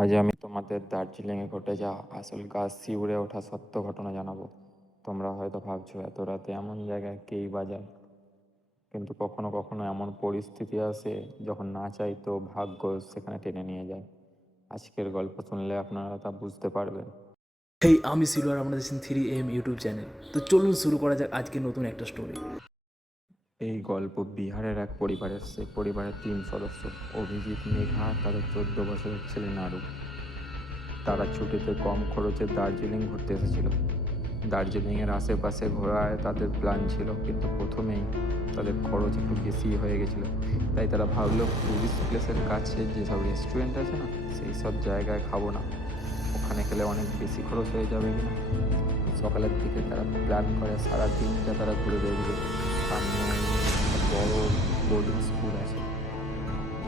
আজ আমি তোমাদের দার্জিলিংয়ে ঘটে যাওয়া আসল গাছ শিউরে ওঠা সত্য ঘটনা জানাব। তোমরা হয়তো ভাবছ, এত রাতে এমন জায়গায় কেই বাজায়? কিন্তু কখনো কখনো এমন পরিস্থিতি আসে যখন না চাই তো ভাগ্য সেখানে টেনে নিয়ে যায়। আজকের গল্প শুনলে আপনারা তা বুঝতে পারবেন। হেই, আমি সিলভার আপনাদের থ্রি এম ইউটিউব চ্যানেল। তো চলুন শুরু করা যাক আজকে নতুন একটা স্টোরি এই গল্প বিহারের এক পরিবারের, সেই পরিবারের তিন সদস্য, অভিজিৎ, মেঘা, তাদের চোদ্দ বছরের ছেলে নাড়ু তারা ছুটিতে কম খরচে দার্জিলিং ঘুরতে এসেছিল। দার্জিলিংয়ের আশেপাশে ঘোরায় তাদের প্ল্যান ছিল, কিন্তু প্রথমেই তাদের খরচ একটু বেশি হয়ে গেছিল। তাই তারা ভাবলো টুরিস্ট প্লেসের কাছে যেসব রেস্টুরেন্ট আছে না, সেই সব জায়গায় খাব না। ওখানে খেলে অনেক বেশি খরচ হয়ে যাবে কিনা? সকালের দিকে তারা প্ল্যান করে সারা দিনটা তারা ঘুরে দেখবে সামনে বড় বোর্ডিং স্কুল আছে।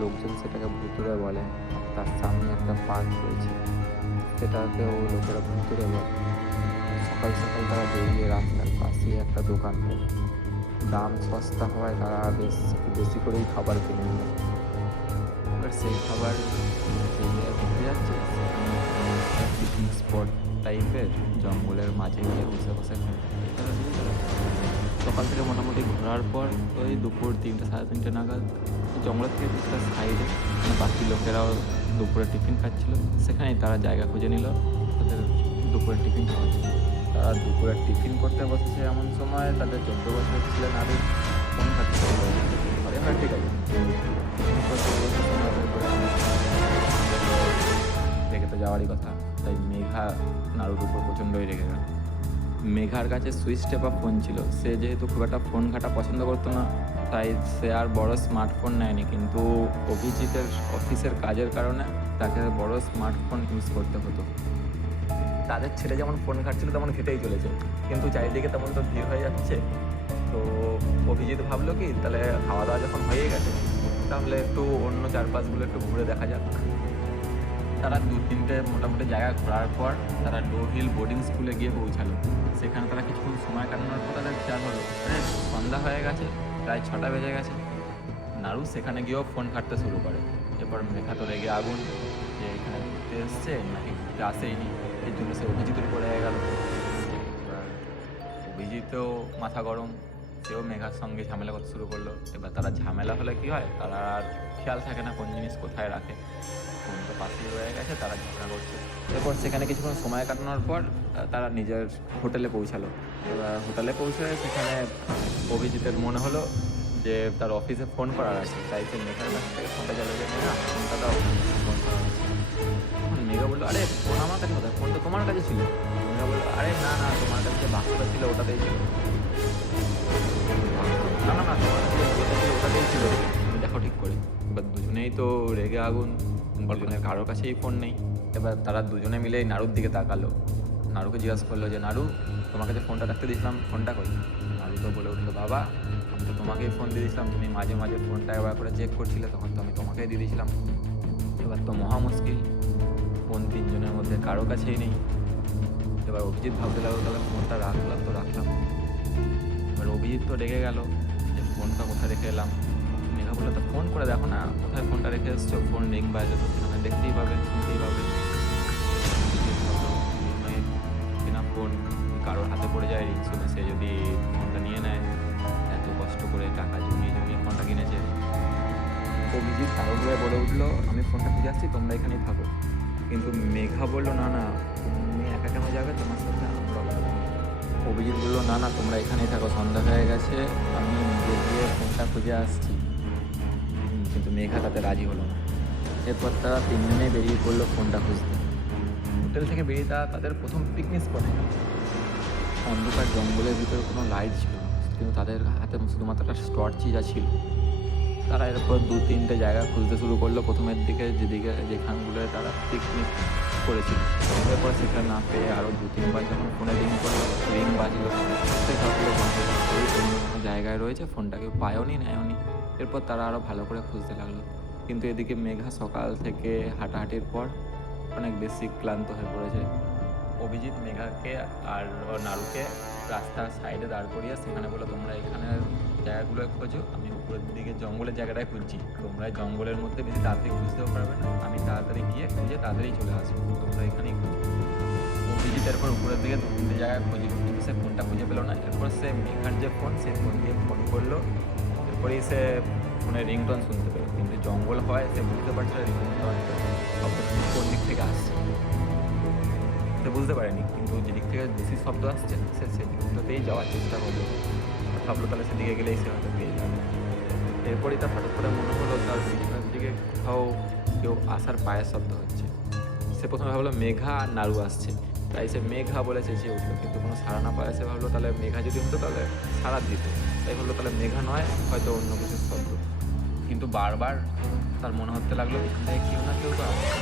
লোকজন সেটাকে ভুতুরে বলে, তার সামনে একটা পার্ক রয়েছে। সেটাকেও লোকেরা ভুতুরে বলে, সকাল সকাল তারা বেরিয়ে রাস্তার পাশে একটা দোকান পেল। দাম সস্তা হওয়ায় তারা বেশ, বেশি করেই খাবার কিনে নিল। এবার সেই খাবার ঘুরতে যাচ্ছে পিকনিক স্পট টাইপের জঙ্গলের মাঝে গিয়ে বসে বসে তারা সকাল থেকে মোটামুটি ঘোরার পর ওই দুপুর তিনটে, সাড়ে তিনটে নাগাদ জঙ্গলের থেকে কিছুটা সাইডে বাকি লোকেরাও দুপুরে টিফিন খাচ্ছিল। সেখানেই তারা জায়গা খুঁজে নিল। তাদের দুপুরে টিফিন জন্য। তারা দুপুরে টিফিন করতে বসেছে এমন সময় তাদের চোদ্দ বছর ছিলেন আরও ফোন খাচ্ছে আরে হ্যাঁ ঠিক আছে। রেখে তো যাওয়ারই কথা। তাই মেঘা নাড়ুর উপর প্রচণ্ডই রেগে গেল। মেঘার কাছে সুইচ টেপা ফোন ছিল। সে যেহেতু খুব একটা ফোন ঘাটা পছন্দ করতো না, তাই সে আর বড় স্মার্টফোন নেয়নি। কিন্তু অভিজিতের অফিসের কাজের কারণে তাকে বড় স্মার্টফোন ইউজ করতে হতো। তাদের ছেলে যেমন ফোন ঘাটছিল, তেমন ঘেটেই চলেছে। কিন্তু চারিদিকে তেমন তো ভিড় হয়ে যাচ্ছে। তো অভিজিৎ ভাবলো কি, তাহলে খাওয়া দাওয়া যখন হয়ে গেছে, তাহলে একটু অন্য চারপাশগুলো একটু ঘুরে দেখা যাক। তারা দু তিনটে মোটামুটি জায়গা ঘোরার পর তারা লো হিল বোর্ডিং স্কুলে গিয়ে পৌঁছালো। সেখানে তারা কিছুক্ষণ সময় কাটানোর পর তাদের খেয়াল হলো সন্ধ্যা হয়ে গেছে, প্রায় ছটা বেজে গেছে। নাড়ু সেখানে গিয়েও ফোন ঘাটতে শুরু করে। এরপর মেঘা তো রেগে আগুন যে এখানে ঘুরতে এসছে, নাকি ঘুরতে আসেইনি, এর জন্য সে অভিজিতের হয়ে গেল। অভিজিতও মাথা গরম, সেও মেঘার সঙ্গে ঝামেলা করতে শুরু করল। এবার তারা ঝামেলা হলে কি হয়? তারা আর খেয়াল থাকে না কোন জিনিস কোথায় রাখে। ফোন তো পাশেই রয়ে গেছে, তারা ঝগড়া করছে। এরপর সেখানে কিছুক্ষণ সময় কাটানোর পর তারা নিজের হোটেলে পৌঁছালো। এবার হোটেলে পৌঁছে সেখানে অভিজিতের মনে হলো যে তার অফিসে ফোন করার আছে। তাই সে মেঘার কাছ থেকে ফোনটা চাইলো যে মেঘা ফোনটা দাও। ফোন আছে। মেঘা বলল, আরে, ফোন আমার কাছে কোথায়? ফোন তো তোমার কাছে ছিল। মেঘা বলল, আরে, না না, তোমার কাছে যে বাক্সটা ছিল ওটাতেই ছিল। না না না, তোমার কাছে ওটাতেই ছিল। দেখো ঠিক করে। এবার দুজনেই তো রেগে আগুন। দুজনের কারোর কাছেই ফোন নেই। এবার তারা দুজনে মিলে নাড়ুর দিকে তাকালো। নাড়ুকে জিজ্ঞাসা করল যে নাড়ু তোমার কাছে ফোনটা রাখতে দিয়েছিলাম, ফোনটা কই? নাড়ু তো বলে উঠল, বাবা, আমি তো তোমাকেই ফোন দিয়ে দিয়েছিলাম, তুমি মাঝে মাঝে ফোনটা একবার করে চেক করছিলে, তখন তো আমি তোমাকেই দিয়ে দিয়েছিলাম। এবার তো মহা মুশকিল। ফোন তিনজনের মধ্যে কারও কাছেই নেই। এবার অভিজিৎ ভাবতে লাগল, তাহলে ফোনটা রাখলাম তো রাখলাম। এবার অভিজিৎ তো রেগে গেল যে, ফোনটা কোথায় রেখে এলাম? বলল তো ফোন করে দেখো না। কোথায় ফোনটা রেখে এসছো? ফোন রিং বাজে তো সেখানে দেখতেই পাবে, শুনতেই পাবে। মানে ফোন কারোর হাতে পড়ে যায় রিং শুনে সে যদি ফোনটা নিয়ে নেয়, এত কষ্ট করে টাকা জমিয়ে জমিয়ে ফোনটা কিনেছে। অভিজিৎ হয়ে বলে উঠল, আমি ফোনটা খুঁজে আসছি, তোমরা এখানেই থাকো। কিন্তু মেঘা বলল, না না, তুমি একা কেন যাবে? তোমার সাথে অভিজিৎ বলল, না না, তোমরা এখানেই থাকো, সন্ধ্যা হয়ে গেছে, আমি নিজে গিয়ে ফোনটা খুঁজে আসছি। কিন্তু মেঘা তাতে রাজি হলো না। এরপর তারা তিনজনেই বেরিয়ে পড়ল ফোনটা খুঁজতে। হোটেল থেকে বেরিয়ে তারা তাদের প্রথম পিকনিক স্পটে অন্ধকার জঙ্গলের ভিতরে কোনো লাইট ছিল না, কিন্তু তাদের হাতে শুধুমাত্র একটা টর্চই যা ছিল। তারা এরপর দু তিনটে জায়গা খুঁজতে শুরু করল প্রথমের দিকে, যেদিকে যেখানগুলো তারা পিকনিক করেছিল। এরপর সেটা না পেয়ে আরও দু তিনবার যখন ফোনে রিং করল, রিং বাজলো, সে কোনো জায়গায় রয়েছে, ফোনটাকে পায়ওনি নেয়ওনি এরপর তারা আরও ভালো করে খুঁজতে লাগল। কিন্তু এদিকে মেঘা সকাল থেকে হাঁটাহাঁটির পর অনেক বেশি ক্লান্ত হয়ে পড়েছে। অভিজিৎ মেঘাকে আর নাড়ুকে রাস্তার সাইডে দাঁড় করিয়ে সেখানে বলে, তোমরা এখানে জায়গাগুলো খোঁজো, আমি উপরের দিকে জঙ্গলের জায়গাটায় খুঁজছি। তোমরা জঙ্গলের মধ্যে বেশি তাড়াতাড়ি খুঁজতেও পারবে না। আমি তাড়াতাড়ি গিয়ে খুঁজে তাড়াতাড়ি চলে আসব। তোমরা এখানেই খুঁজো। অভিজিৎ এরপর উপরের দিকে দু তিনটে জায়গায় খুঁজলো কিন্তু সে ফোনটা খুঁজে পেল না। এরপর সে মেঘার যে ফোন সেই ফোন দিয়ে ফোন করল এরপরেই সে ফোনে রিংটোন শুনতে পেল। কিন্তু জঙ্গল হয়, সে বুঝতে পারছিল রিংটোন কোন দিক থেকে আসছে। সে বুঝতে পারেনি, কিন্তু যেদিক থেকে বেশি শব্দ আসছে, সে সেদিকটাতেই যাওয়ার চেষ্টা করল। ভাবলো তাহলে সেদিকে গেলেই সে হয়তো পেয়ে যাবে। এরপরই তার হঠাৎ করে মনে হলো তার পিছনের দিকে কোথাও কেউ আসার পায়ের শব্দ হচ্ছে। সে প্রথমে ভাবলো মেঘা আর নাড়ু আসছে। তাই সে মেঘা বলে চেঁচিয়ে উঠল, কিন্তু কোনো সাড়া না পায় সে ভাবলো তাহলে মেঘা যদি হতো তাহলে সাড়া দিত। তাই ভাবলো তাহলে মেঘা নয়, হয়তো অন্য কিছু শব্দ। কিন্তু বারবার তার মনে হতে লাগল পিছন থেকে কেউ না কেউ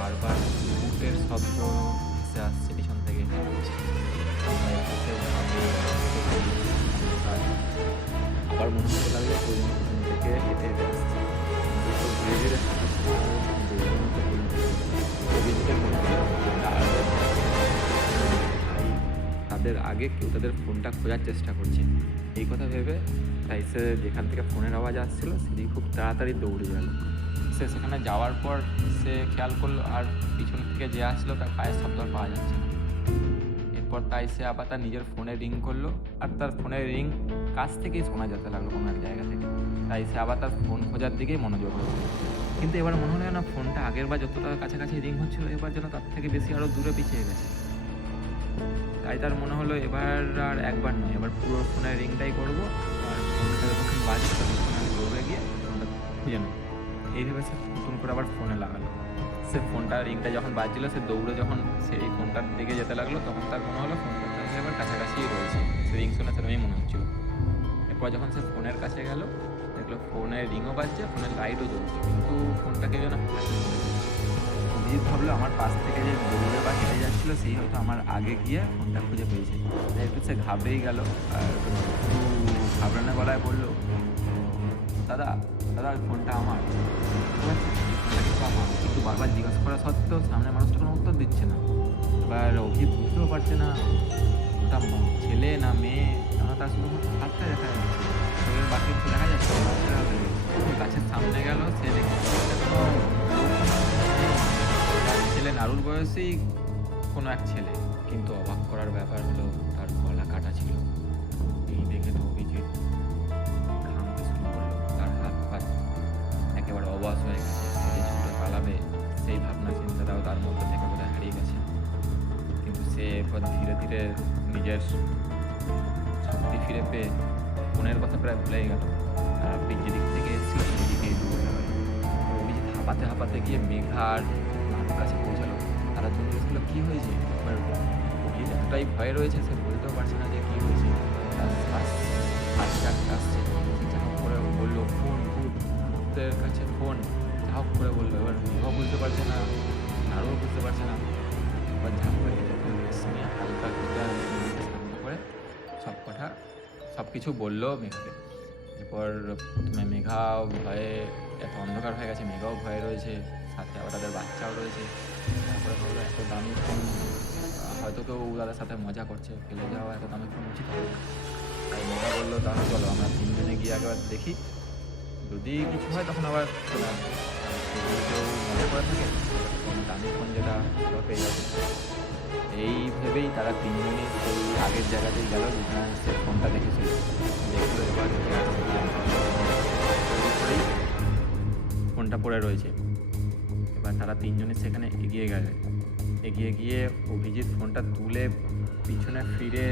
বারবার বুটের শব্দ এসে আসছে পিছন থেকে। আবার মনে হতে লাগল থেকে হেঁটে হেঁটে আসছে তাদের আগে কেউ তাদের ফোনটা খোঁজার চেষ্টা করছে। এই কথা ভেবে তাই সে যেখান থেকে ফোনের আওয়াজ আসছিল সেদিকে খুব তাড়াতাড়ি দৌড়ে গেল। সে সেখানে যাওয়ার পর সে খেয়াল করল, আর পিছন থেকে যে আসলো, তার পায়ের শব্দ পাওয়া যাচ্ছে এরপর তাই সে আবার তার নিজের ফোনে রিং করল, আর তার ফোনের রিং কাছ থেকেই শোনা যেতে লাগল কোনো এক জায়গা থেকে। তাই সে আবার তার ফোন খোঁজার দিকেই মনোযোগ হলো কিন্তু এবার মনে হলো না ফোনটা আগের বার যতটা কাছাকাছি রিং হচ্ছিল, এবার যেন তার থেকে বেশি আরও দূরে পিছিয়ে গেছে। তাই তার মনে হলো এবার আর একবার নয়, এবার পুরো ফোনের রিংটাই করব আর ফোনটা যখন তখন আমি দৌড়ে গিয়ে ফোনটা খুঁজে নেব। এই ভেবে সে নতুন করে আবার ফোনে লাগালো। সে ফোনটা রিংটা যখন বাজছিল, সে দৌড়ে যখন সেই ফোনটার দিকে যেতে লাগল, তখন তার মনে হলো ফোনটা তাহলে এবার কাছাকাছিই রয়েছে। সে রিং শুনে সেরকমই মনে হচ্ছিল। এরপর যখন সে ফোনের কাছে গেল, দেখল ফোনের রিংও বাজছে, ফোনের লাইটও জ্বলছে, কিন্তু ফোনটাকে যেন হাতে ধরে ভাবলো আমার পাশ থেকে যে দৌড়ে বা হেঁটে যাচ্ছিল, সেই হয়তো আমার আগে গিয়ে ফোনটা খুঁজে পেয়েছে। একটু সে ঘাবড়েই গেল আর একটু ঘাবড়ানো গলায় বলল, দাদা দাদা ফোনটা আমার। কিন্তু বারবার জিজ্ঞাসা করা সত্ত্বেও সামনে মানুষটা কোনো উত্তর দিচ্ছে না। এবার অভিজিৎ বুঝতেও পারছে না, ওটা ছেলে না মেয়ে? কেন তার শুধু হাতটা দেখা যাচ্ছে। বাকি দেখা যাচ্ছে দেখা। গাছের সামনে গেল, সে নয়। ছেলে নাড়ুর বয়সেই কোনো এক ছেলে। কিন্তু অবাক করার ব্যাপার হলো, তার গলা কাটা ছিল। এই দেখে তো অভিজিৎ ঘামতে শুরু করল। তার হাত পা একেবারে অবাস হয়ে গেছে। ছুটে পালাবে, সেই ভাবনা চিন্তাটাও তার মধ্যে থেকে বোধহয় হারিয়ে গেছে। কিন্তু সে এরপর ধীরে ধীরে নিজের শক্তি ফিরে পেয়ে ফোনের কথা প্রায় ভুলেই গেল। আর আপনি যেদিক থেকে এসেছিল, সেদিকেই দৌড়ে গেল। অভিজিৎ হাঁপাতে হাঁপাতে গিয়ে মেঘার কাছে পৌঁছালো। তারা জন্য গেছিল কী হয়েছে? এবার অভিজিৎ এতটাই ভয় রয়েছে সে বলতেও পারছে না যে কী হয়েছে। আসছে। যা হোক করে বলল, ফোন, ভূত, ভূতের কাছে ফোন। যা হোক করে বলল। এবার মেঘাও বুঝতে পারছে না নাড়ুও বুঝতে পারছে না। এবার যা করে নিয়ে হালকা করে সব কথা সব কিছু বলল মেঘাকে। এরপর প্রথমে মেঘাও ভয়ে এত অন্ধকার হয়ে গেছে, মেঘাও ভয়ে রয়েছে। সাথে আবার তাদের বাচ্চাও রয়েছে। তারপরে বলল, এত দামি ফোন হয়তো কেউ তাদের সাথে মজা করছে, ফেলে যাওয়া এত দামি ফোন উচিত হবে। তাই মেঘা বলল, তাহলে চলো, আমরা তিনজনে গিয়ে একবার দেখি। যদি কিছু হয়, তখন আবার চলে আসব। কেউ মনে করে থাকে দামি ফোন যেটা, সেটাও পেয়ে যাবে। এই ভেবেই তারা তিনজনই সেই আগের জায়গাতেই গেল, যেখানে সে ফোনটা দেখেছিল। দেখল, এবার ফোনটা পড়ে রয়েছে। এবার তারা তিনজনই সেখানে এগিয়ে গেলে। এগিয়ে গিয়ে অভিজিৎ ফোনটা তুলে পিছনে ফিরে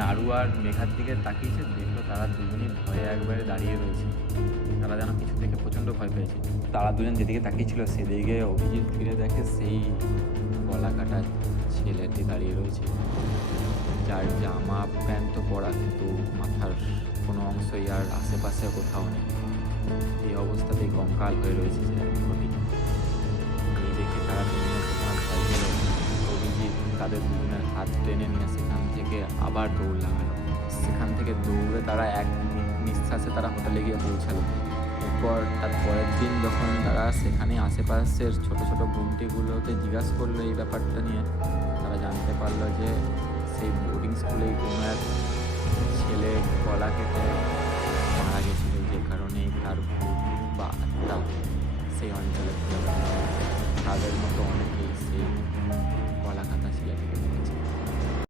নাড়ু আর মেঘার দিকে তাকিয়েছে, দেখল তারা দুজনই ভয়ে একবারে দাঁড়িয়ে রয়েছে। তারা যেন কিছু থেকে প্রচণ্ড ভয় পেয়েছে। তারা দুজন যেদিকে তাকিয়েছিল সেদিকে অভিজিৎ ফিরে দেখে সেই গলা কাটা ছেলেটি দাঁড়িয়ে রয়েছে। যার জামা, প্যান্ট তো পরা কিন্তু মাথার কোনো অংশই আর আশেপাশে কোথাও নেই। এই অবস্থাতেই কঙ্কাল হয়ে রয়েছে। সে তাদের দুজনের হাত টেনে নিয়ে সেখান থেকে আবার দৌড় লাগালো। সেখান থেকে দৌড়ে তারা এক নিঃশ্বাসে তারা হোটেলে গিয়ে পৌঁছালো। এরপর তার পরের দিন যখন তারা সেখানে আশেপাশের ছোট ছোট গুমটিগুলোতে জিজ্ঞাসা করল এই ব্যাপারটা নিয়ে, তারা জানতে পারল যে সেই বোর্ডিং স্কুলেই কোনো এক ছেলে গলা কেটে মারা গেছিল। যে কারণে তার বা আত্মা সেই অঞ্চলে তাদের মতো অনেকেই সেই কলা কাঁথা শিলা থেকে পেয়েছে